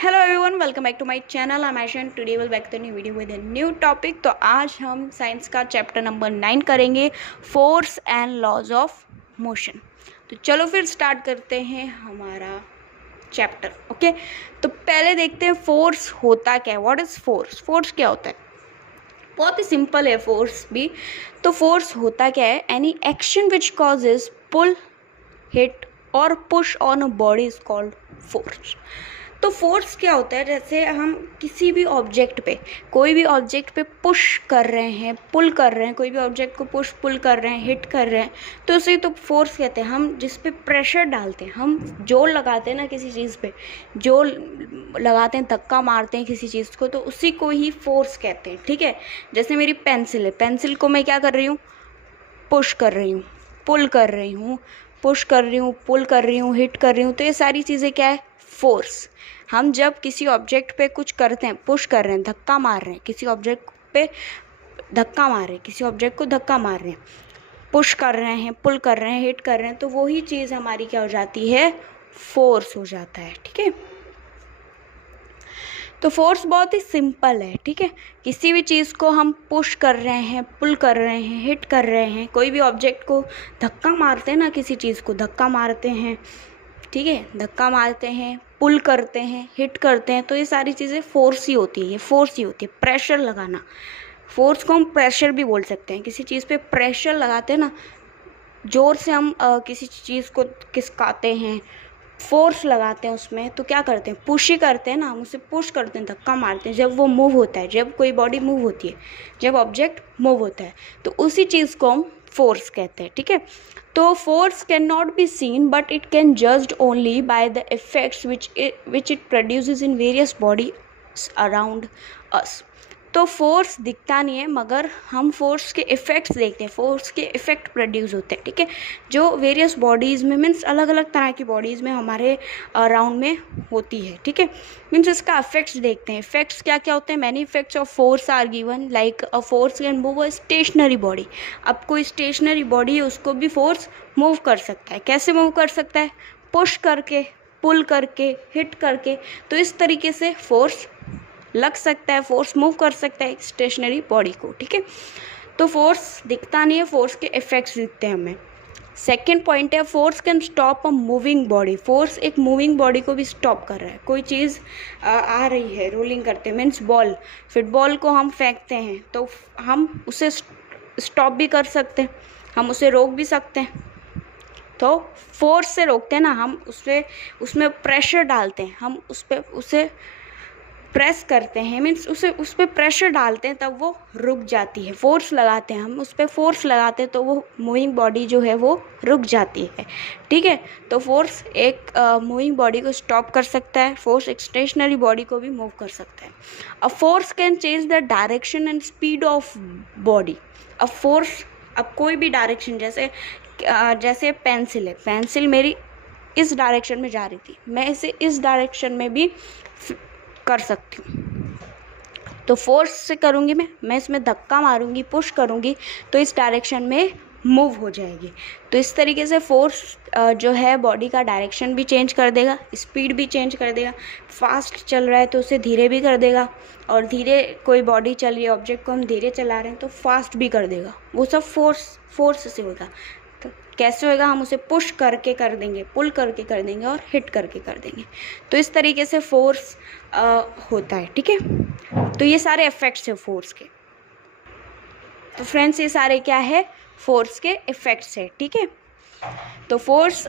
Hello everyone, welcome back to my channel. I am Ayesha and today will back to new video with a new topic. तो आज हम science का chapter number 9 करेंगे, force and laws of motion. तो चलो फिर start करते हैं हमारा चैप्टर। ओके, तो पहले देखते हैं फोर्स होता क्या है। What is force? फोर्स क्या होता है? बहुत ही सिंपल है फोर्स भी। तो फोर्स होता क्या है? Any action which causes pull, hit or push on a body is called force. तो फोर्स क्या होता है? जैसे हम किसी भी ऑब्जेक्ट पे, कोई भी ऑब्जेक्ट पे पुश कर रहे हैं, पुल कर रहे हैं, कोई भी ऑब्जेक्ट को पुश पुल कर रहे हैं, हिट कर रहे हैं, तो उसे तो फोर्स कहते हैं। हम जिस पे प्रेशर डालते हैं, हम जोर लगाते हैं ना किसी चीज़ पे, जोर लगाते हैं, धक्का मारते हैं किसी चीज़ को, तो उसी को ही फोर्स कहते हैं। ठीक है, जैसे मेरी पेंसिल है, पेंसिल को मैं क्या कर रही हूँ? पुश कर रही हूँ, पुल कर रही हूँ, पुश कर रही हूँ, पुल कर रही हूँ, हिट कर रही हूँ। तो ये सारी चीज़ें क्या है? फोर्स। हम जब किसी ऑब्जेक्ट पे कुछ करते हैं, पुश कर रहे हैं, धक्का मार रहे हैं, किसी ऑब्जेक्ट पे धक्का मार रहे हैं, किसी ऑब्जेक्ट को धक्का मार रहे हैं, पुश कर रहे हैं, पुल कर रहे हैं, हिट कर रहे हैं, तो वही चीज़ हमारी क्या हो जाती है? फोर्स हो जाता है। ठीक है, तो फोर्स बहुत ही सिंपल है। ठीक है, किसी भी चीज़ को हम पुश कर रहे हैं, पुल कर रहे हैं, हिट कर रहे हैं, कोई भी ऑब्जेक्ट को धक्का मारते हैं ना, किसी चीज़ को धक्का मारते हैं, ठीक है, धक्का मारते हैं, पुल करते हैं, हिट करते हैं, तो ये सारी चीज़ें फोर्स ही होती है। ये फोर्स ही होती है, प्रेशर लगाना। फोर्स को हम प्रेशर भी बोल सकते हैं। किसी चीज़ पे प्रेशर लगाते हैं ना, जोर से हम किसी चीज़ को खिसकाते हैं, फोर्स लगाते हैं उसमें, तो क्या करते हैं? पुश ही करते हैं ना, हम उसे पुश करते हैं, धक्का मारते हैं। जब वो मूव होता है, जब कोई बॉडी मूव होती है, जब ऑब्जेक्ट मूव होता है, तो उसी चीज़ को हम फोर्स कहते हैं। ठीक है, तो force can not be seen but it can judged only by the effects which it produces in various body around us. तो फोर्स दिखता नहीं है, मगर हम फोर्स के इफ़ेक्ट्स देखते हैं, फोर्स के इफ़ेक्ट प्रोड्यूस होते हैं। ठीक है, जो वेरियस बॉडीज़ में, मीन्स अलग अलग तरह की बॉडीज़ में हमारे अराउंड में होती है। ठीक है, मीन्स इसका इफेक्ट्स देखते हैं। इफेक्ट्स क्या क्या होते हैं? Many effects of force are given, like a force can move a stationary body. अब कोई स्टेशनरी बॉडी है, उसको भी फोर्स मूव कर सकता है। कैसे मूव कर सकता है? पुश करके, पुल करके, हिट करके। तो इस तरीके से फोर्स लग सकता है, फोर्स मूव कर सकता है एक स्टेशनरी बॉडी को। ठीक है, तो फोर्स दिखता नहीं है, फोर्स के इफेक्ट्स दिखते हैं हमें। सेकेंड पॉइंट है, force can stop a moving body. Force एक मूविंग बॉडी को भी स्टॉप कर रहा है। कोई चीज़ आ रही है, रोलिंग करते हैं, मीन्स बॉल, फुटबॉल को हम फेंकते हैं, तो हम उसे स्टॉप भी कर सकते हैं, हम उसे रोक भी सकते हैं। तो फोर्स से रोकते हैं ना, हम उसमें प्रेशर डालते हैं, हम उसे प्रेस करते हैं, मीन्स उस पर प्रेशर डालते हैं, तब वो रुक जाती है। फोर्स लगाते हैं, हम उस पर फोर्स लगाते हैं, तो वो मूविंग बॉडी जो है वो रुक जाती है। ठीक है, तो फोर्स एक मूविंग बॉडी को स्टॉप कर सकता है, फोर्स एक स्टेशनरी बॉडी को भी मूव कर सकता है। अ force can change the direction and speed of body. अब फोर्स, अब कोई भी डायरेक्शन, जैसे पेंसिल है, पेंसिल मेरी इस डायरेक्शन में जा रही थी, मैं इसे इस डायरेक्शन में भी कर सकती हूँ। तो फोर्स से करूँगी मैं इसमें धक्का मारूंगी, पुश करूँगी, तो इस डायरेक्शन में मूव हो जाएगी। तो इस तरीके से फोर्स जो है बॉडी का डायरेक्शन भी चेंज कर देगा, स्पीड भी चेंज कर देगा। फास्ट चल रहा है तो उसे धीरे भी कर देगा, और धीरे कोई बॉडी चल रही है, ऑब्जेक्ट को हम धीरे चला रहे हैं, तो फास्ट भी कर देगा। वो सब फोर्स से होगा। तो कैसे होएगा? हम उसे पुश करके कर देंगे, पुल करके कर देंगे, और हिट करके कर देंगे। तो इस तरीके से फोर्स होता है। ठीक है, तो ये सारे इफेक्ट्स है फोर्स के। तो फ्रेंड्स, ये सारे क्या है? फोर्स के इफेक्ट्स है। ठीक है, तो फोर्स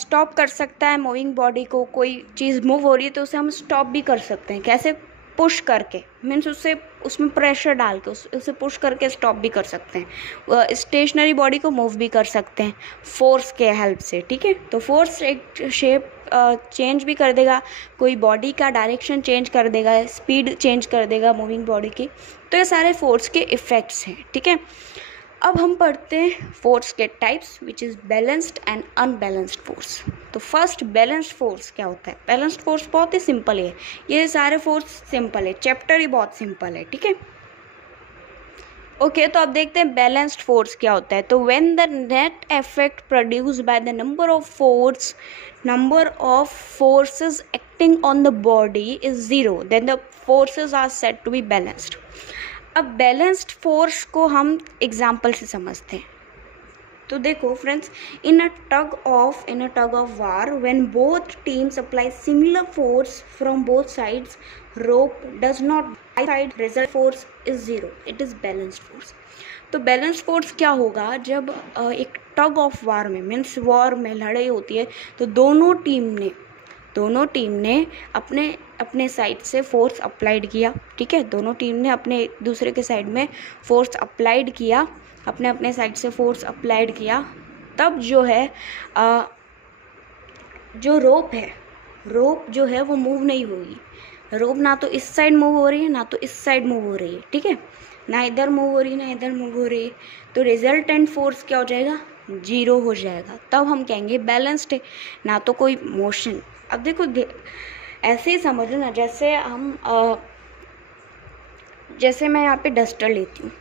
स्टॉप कर सकता है मूविंग बॉडी को। कोई चीज़ मूव हो रही है तो उसे हम स्टॉप भी कर सकते हैं। कैसे? पुश करके, मीन्स उसमें प्रेशर डाल के उसे पुश करके स्टॉप भी कर सकते हैं। स्टेशनरी बॉडी को मूव भी कर सकते हैं फोर्स के हेल्प से। ठीक है, तो फोर्स एक शेप चेंज भी कर देगा, कोई बॉडी का डायरेक्शन चेंज कर देगा, स्पीड चेंज कर देगा मूविंग बॉडी की। तो ये सारे फोर्स के इफ़ेक्ट्स हैं। ठीक है, अब हम पढ़ते हैं फोर्स के types, which is balanced and unbalanced force. तो फर्स्ट, बैलेंस्ड फोर्स क्या होता है? बैलेंस्ड फोर्स बहुत ही सिंपल है, ये सारे फोर्स सिंपल है, चैप्टर ही बहुत सिंपल है। ठीक है, ओके तो अब देखते हैं बैलेंस्ड फोर्स क्या होता है। तो when the net effect produced by the number of forces acting on the body is zero then the forces are said to be balanced. अब बैलेंस्ड फोर्स को हम एग्जाम्पल से समझते हैं। तो देखो friends, in a tug of war when both teams apply similar force from both sides rope does not side result force is zero, it is balanced force। तो balance force क्या होगा जब एक टग ऑफ वार में मीन्स वॉर में लड़ाई होती है तो दोनों टीम ने अपने अपने साइड से फोर्स अप्लाइड किया, ठीक है, दोनों टीम ने अपने दूसरे के साइड में फोर्स अप्लाइड किया, अपने अपने साइड से फोर्स अप्लाइड किया, तब जो है जो रोप जो है वो मूव नहीं होगी। रोप ना तो इस साइड मूव हो रही है ना तो इस साइड मूव हो रही है, ठीक है, ना इधर मूव हो रही है ना इधर मूव हो रही है, तो रिजल्टेंट फोर्स क्या हो जाएगा, जीरो हो जाएगा। तब हम कहेंगे बैलेंस्ड है, ना तो कोई मोशन। अब देखो ऐसे ही समझो ना, जैसे मैं यहाँ पे डस्टर लेती हूँ,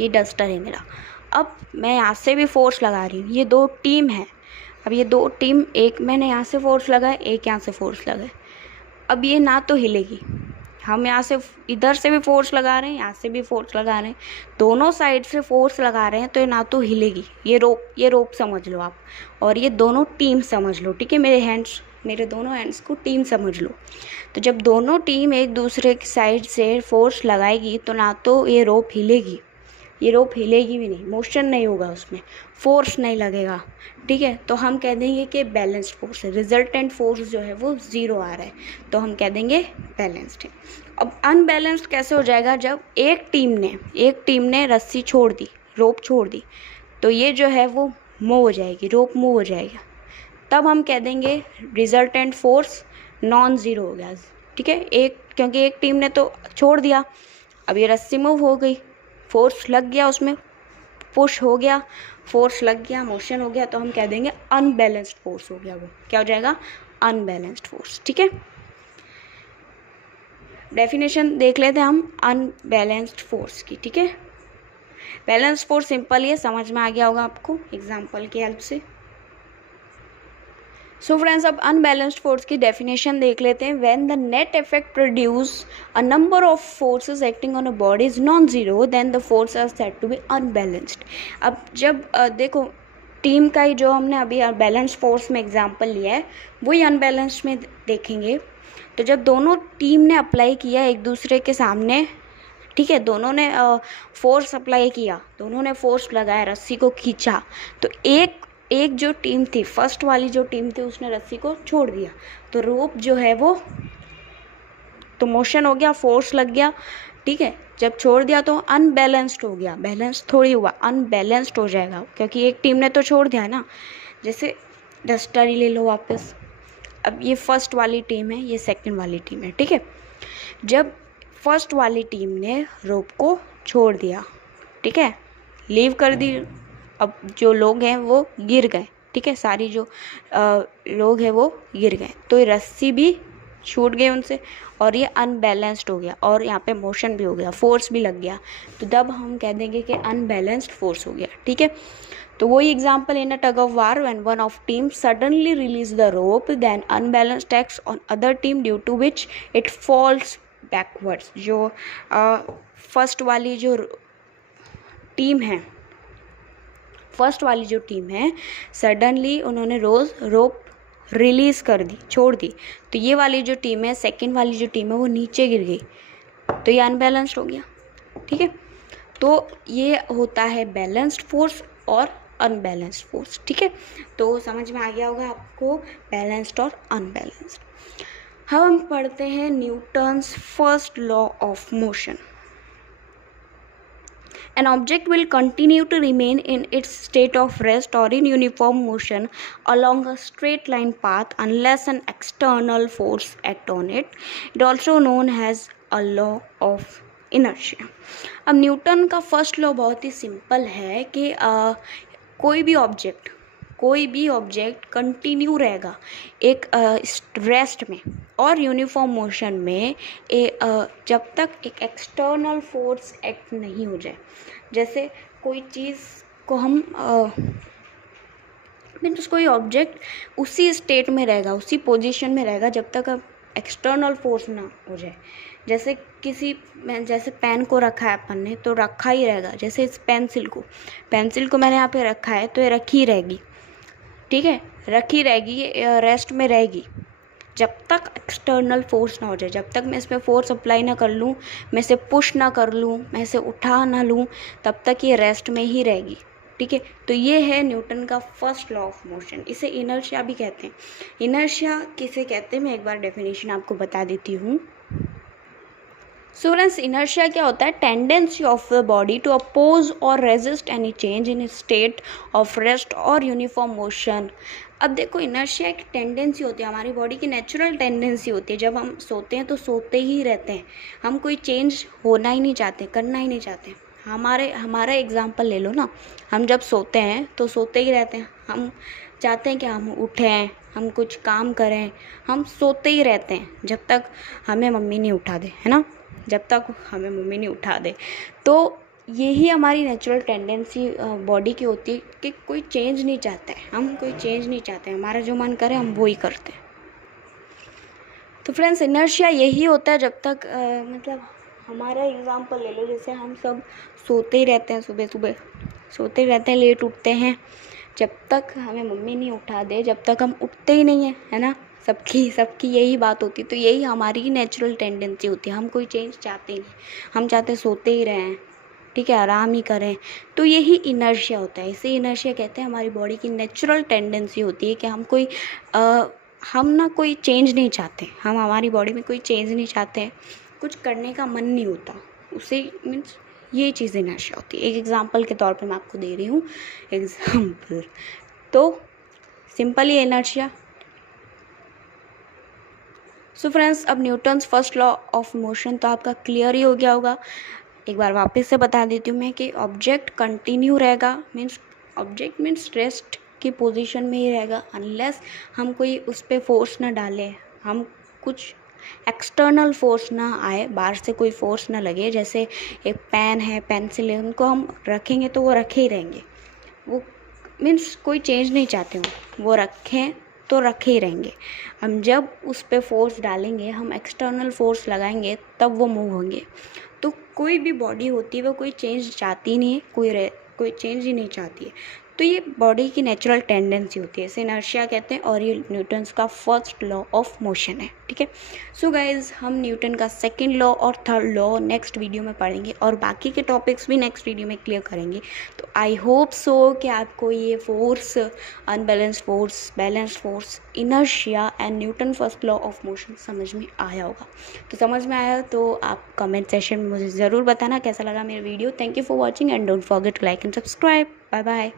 ये डस्टर है मेरा, अब मैं यहाँ से भी फोर्स लगा रही हूँ, ये दो टीम है, अब ये दो टीम, एक मैंने यहाँ से फोर्स लगाया, एक यहाँ से फोर्स लगाया, अब ये ना तो हिलेगी, हम यहाँ से इधर से भी फोर्स लगा रहे हैं, यहाँ से भी फोर्स लगा रहे हैं, दोनों साइड से फोर्स लगा रहे हैं, तो ये ना तो हिलेगी। ये रोप समझ लो आप, और ये दोनों टीम समझ लो, ठीक है, मेरे दोनों हैंड्स को टीम समझ लो। तो जब दोनों टीम एक दूसरे की साइड से फोर्स लगाएगी तो ना तो ये रोप हिलेगी भी नहीं, मोशन नहीं होगा उसमें, फोर्स नहीं लगेगा, ठीक है, तो हम कह देंगे कि बैलेंस्ड फोर्स है। रिजल्टेंट फोर्स जो है वो जीरो आ रहा है, तो हम कह देंगे बैलेंस्ड है। अब अनबैलेंस्ड कैसे हो जाएगा, जब एक टीम ने रस्सी छोड़ दी, रोप छोड़ दी, तो ये जो है वो मूव हो जाएगी, रोप मूव हो जाएगा, तब हम कह देंगे रिजल्टेंट फोर्स नॉन ज़ीरो हो गया, ठीक है, क्योंकि एक टीम ने तो छोड़ दिया, अब ये रस्सी मूव हो गई, फोर्स लग गया, उसमें पुश हो गया, फोर्स लग गया, मोशन हो गया, तो हम कह देंगे अनबैलेंस्ड फोर्स हो गया, वो क्या हो जाएगा, अनबैलेंस्ड फोर्स, ठीक है। डेफिनेशन देख लेते हैं हम अनबैलेंस्ड फोर्स की, ठीक है। बैलेंस्ड फोर्स सिंपल है, समझ में आ गया होगा आपको एग्जाम्पल की हेल्प से। सो फ्रेंड्स, अब अनबैलेंस्ड फोर्स की डेफिनेशन देख लेते हैं। When the net effect produce a number of forces acting on a body is non zero then the force are said to be unbalanced. अब जब देखो टीम का ही जो हमने अभी बैलेंस फोर्स में एग्जांपल लिया है वही अनबैलेंस्ड में देखेंगे। तो जब दोनों टीम ने अप्लाई किया एक दूसरे के सामने, ठीक है, दोनों ने फोर्स अप्लाई किया, दोनों ने फोर्स लगाया, रस्सी को खींचा, तो एक जो टीम थी, फर्स्ट वाली जो टीम थी, उसने रस्सी को छोड़ दिया, तो रोप जो है वो तो मोशन हो गया, फोर्स लग गया, ठीक है, जब छोड़ दिया तो अनबैलेंस्ड हो गया, बैलेंस थोड़ी हुआ, अनबैलेंस्ड हो जाएगा, क्योंकि एक टीम ने तो छोड़ दिया ना। जैसे डस्टर ही ले लो वापस, अब ये फर्स्ट वाली टीम है, ये सेकंड वाली टीम है, ठीक है, जब फर्स्ट वाली टीम ने रोप को छोड़ दिया, ठीक है, लीव कर दी, अब जो लोग हैं वो गिर गए, ठीक है, सारी जो लोग हैं वो गिर गए, तो ये रस्सी भी छूट गई उनसे और ये अनबैलेंस्ड हो गया, और यहाँ पे मोशन भी हो गया, फोर्स भी लग गया, तो तब हम कह देंगे कि अनबैलेंस्ड फोर्स हो गया, ठीक है। तो वही example, in a tug of war when one of team suddenly release the rope then unbalanced acts on other team due to which it falls backwards. जो फर्स्ट वाली जो टीम है सडनली उन्होंने रोप रिलीज़ कर दी, छोड़ दी, तो ये वाली जो टीम है, सेकंड वाली जो टीम है, वो नीचे गिर गई, तो ये अनबैलेंस्ड हो गया, ठीक है। तो ये होता है बैलेंस्ड फोर्स और अनबैलेंस्ड फोर्स, ठीक है। तो समझ में आ गया होगा आपको बैलेंस्ड और अनबैलेंस्ड। हम पढ़ते हैं Newton's first law of motion. An object will continue to remain in its state of rest or in uniform motion along a straight line path unless an external force acts on it. It also known as a law of inertia. अब Newton का first law बहुत ही simple है कि कोई भी object कोई भी object continue रहेगा एक रेस्ट में और यूनिफॉर्म मोशन में जब तक एक एक्सटर्नल फोर्स एक्ट नहीं हो जाए। जैसे कोई चीज़ को हम मीन्स कोई ऑब्जेक्ट उसी स्टेट में रहेगा, उसी पोजीशन में रहेगा जब तक अब एक्सटर्नल फोर्स ना हो जाए। जैसे जैसे पेन को रखा है अपन ने तो रखा ही रहेगा। जैसे इस पेंसिल को मैंने यहाँ पे रखा है तो ये रखी रहेगी, ठीक है, रखी रहेगी, रेस्ट में रहेगी जब तक एक्सटर्नल फोर्स ना हो जाए। जब तक मैं इसमें फोर्स अप्लाई ना कर लूँ, मैं इसे पुश ना कर लूँ, मैं इसे उठा ना लूँ, तब तक ये रेस्ट में ही रहेगी, ठीक है। तो ये है न्यूटन का फर्स्ट लॉ ऑफ मोशन। इसे इनर्शिया भी कहते हैं। इनर्शिया किसे कहते हैं मैं एक बार डेफिनेशन आपको बता देती हूँ। सो फ्रेंड्स, इनर्शिया क्या होता है? Tendency of the body to oppose or resist any change in state of rest or uniform motion. अब देखो, इनर्शिया एक टेंडेंसी होती है, हमारी बॉडी की नेचुरल टेंडेंसी होती है। जब हम सोते हैं तो सोते ही रहते हैं, हम कोई चेंज होना ही नहीं चाहते, करना ही नहीं चाहते। हमारा एग्जाम्पल ले लो ना, हम जब सोते हैं तो सोते ही रहते हैं। हम चाहते हैं कि हम उठें, हम कुछ काम करें, हम सोते ही रहते हैं जब तक हमें मम्मी नहीं उठा दे, है ना, जब तक हमें मम्मी नहीं उठा दे। तो यही हमारी नेचुरल टेंडेंसी बॉडी की होती है कि कोई चेंज नहीं चाहता है, हम कोई चेंज नहीं चाहते, हमारा जो मन करे हम वो ही करते हैं। तो फ्रेंड्स, इनर्शिया यही होता है जब तक मतलब हमारा एग्जाम्पल ले लो, जैसे हम सब सोते ही रहते हैं, सुबह सुबह सोते ही रहते हैं, लेट उठते हैं, जब तक हमें मम्मी नहीं उठा दे जब तक हम उठते ही नहीं हैं, है ना। सबकी यही बात होती है। तो यही हमारी नेचुरल टेंडेंसी होती है, हम कोई चेंज चाहते ही नहीं, हम चाहते सोते ही रहें, ठीक है, आराम ही करें। तो यही इनर्शिया होता है। इसे इनर्शिया कहते हैं। हमारी बॉडी की नेचुरल टेंडेंसी होती है कि हम ना कोई चेंज नहीं चाहते, हम हमारी बॉडी में कोई चेंज नहीं चाहते हैं, कुछ करने का मन नहीं होता उसे, मीन्स ये चीज़ इनर्शिया होती है। एक एग्जांपल के तौर पे मैं आपको दे रही हूँ एग्जांपल। तो सिंपल ही इनर्शिया। सो फ्रेंड्स, अब Newton's first law of motion तो आपका क्लियर ही हो गया होगा। एक बार वापस से बता देती हूँ मैं कि ऑब्जेक्ट कंटिन्यू रहेगा, ऑब्जेक्ट मीन्स रेस्ट की पोजीशन में ही रहेगा अनलेस हम कोई उस पर फोर्स ना डालें, हम कुछ एक्सटर्नल फोर्स ना आए, बाहर से कोई फोर्स ना लगे। जैसे एक पेन है, पेंसिल है, उनको हम रखेंगे तो वो रखे ही रहेंगे, वो मीन्स कोई चेंज नहीं चाहते हो, वो रखें तो रखे ही रहेंगे। हम जब उस पर फोर्स डालेंगे, हम एक्सटर्नल फोर्स लगाएंगे, तब वो मूव होंगे। तो कोई भी बॉडी होती है वो कोई चेंज चाहती नहीं है, कोई चेंज ही नहीं चाहती है। तो ये बॉडी की नेचुरल टेंडेंसी होती है, इसे इनर्शिया कहते हैं और ये न्यूटन्स का फर्स्ट लॉ ऑफ मोशन है, ठीक है। सो गाइज, हम न्यूटन का सेकंड लॉ और थर्ड लॉ नेक्स्ट वीडियो में पढ़ेंगे और बाकी के टॉपिक्स भी नेक्स्ट वीडियो में क्लियर करेंगे। तो आई होप सो कि आपको ये force, unbalanced force, balanced force, inertia and Newton first law of motion समझ में आया होगा। तो समझ में आया तो आप कमेंट सेशन में मुझे ज़रूर बताना कैसा लगा मेरा video. Thank you for watching and don't forget to like and subscribe. Bye bye.